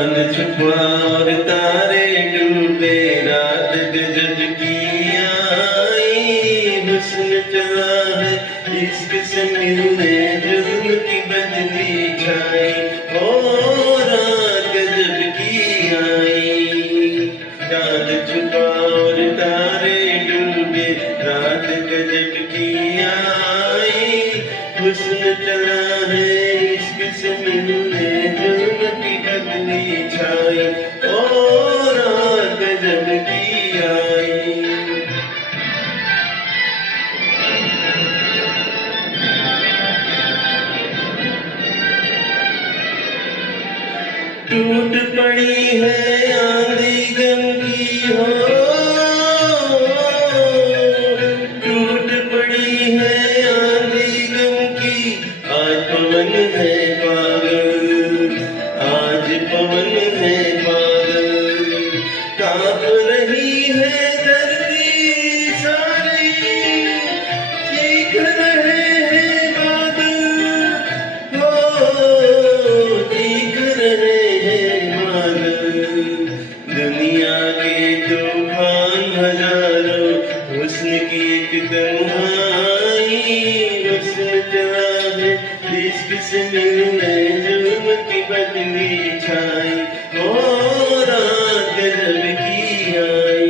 चांद छुपा और तारे डूबे, रात गजब की आई। हुस्न चला है इश्क से मिलने, जुल्म की बदली छाई। ओ रात गजब की आई। चांद छुपा और तारे डूबे, रात गजब की आई। हुस्न चला है इश्क से मिलने, जुल्म की बदली छाई। ओ रात गजब की आई। टूट पड़ी है आंधी गम की हो, टूट पड़ी है आंधी गम की। आज पवन है पागल, आज पवन है पागल। कांप रही है धरती सारी, चीख रहे हैं बादल। हो चीख रहे हैं बादल। दुनिया के तूफान हजारों, हुस्न की एक तन्हाई। हुस्न चला है इश्क से मिलने, जुल्म की बदली छाई। ओ रात गजब की आई।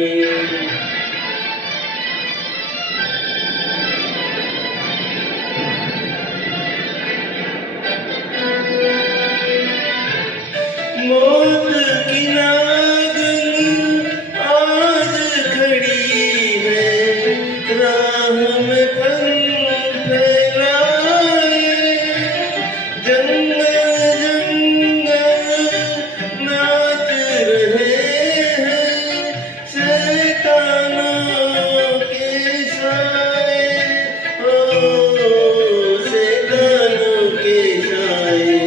मौत की नागन आज खड़ी है, राह में पल फैलाए। जंगल जंगल नाच रहे हैं, शैतानों के साए। ओ शैतानों के साए।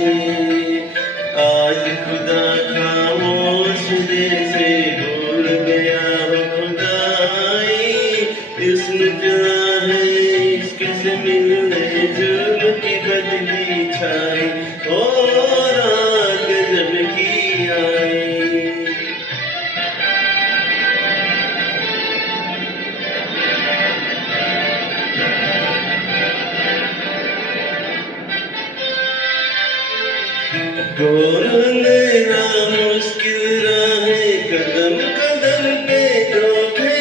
आज खुदा खामोश दिल से भूल गया हो खुदाई। हुस्न चला है इश्क से मिलने, जुल्म की बदली छाई। ओ रात गजब की आई। घोर अंधेरा मुश्किल राहें, कदम कदम पे धोखे।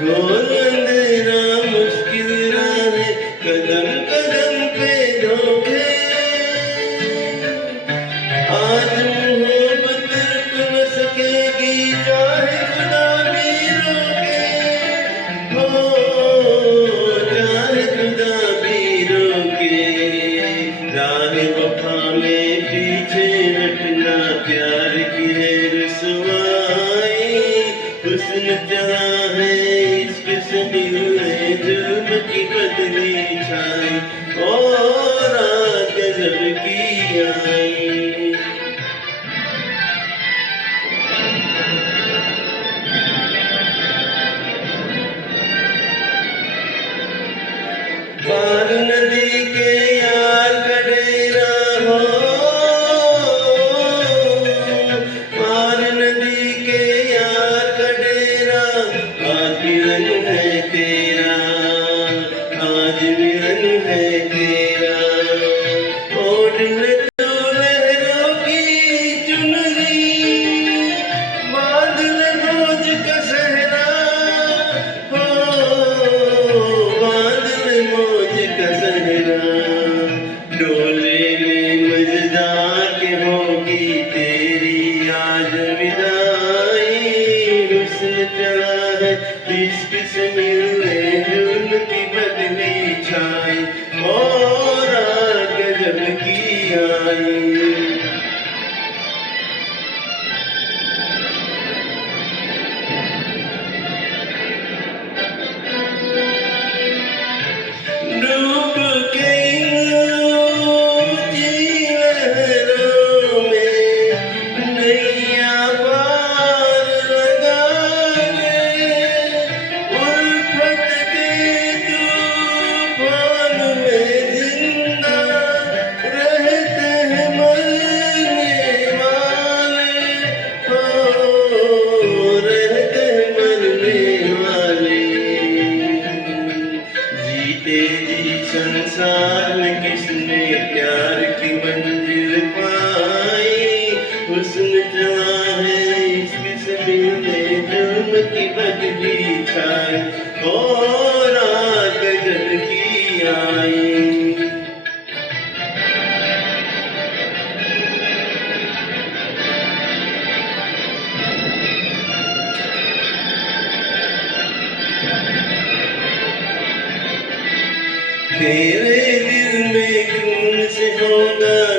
घोर अंधेरा मुश्किल राहें, कदम कदम पे धोखे। आज मोहब्बत रुक न सकेगी, चाहे खुदा भी रोके। हो चाहे खुदा भी रोके। राह वफा में पीछे हटना, प्यार की है रुसवाई। हुस्न चला है इश्क से मिलने, जुल्म की बदली छाई। ओ रात गजब की आई। पार नदी के यार का डेरा हो, पार नदी के यार का डेरा। आज मिलन है तेरा, आज मिलन है तेरा। ओढ़ ले तू लहरों की चुनरी, बांध ले मौज का सहरा। हो बांध ले मौज का सहरा। डोले में मजेदार के होगी तेरी आज विदाई। हुस्न चला है इश्क से मिलने, जुल्म की बदली छाई। ओ रात गजब की आई। डूब के ऊंची लहरों में नैया पार लगा ले। उल्फत के तूफान में जिंदा रहते हैं। हुस्न चला है इश्क से मिलने जुल्म की बदली छाई और रात गगन की आई तेरे दिल में खून से होगा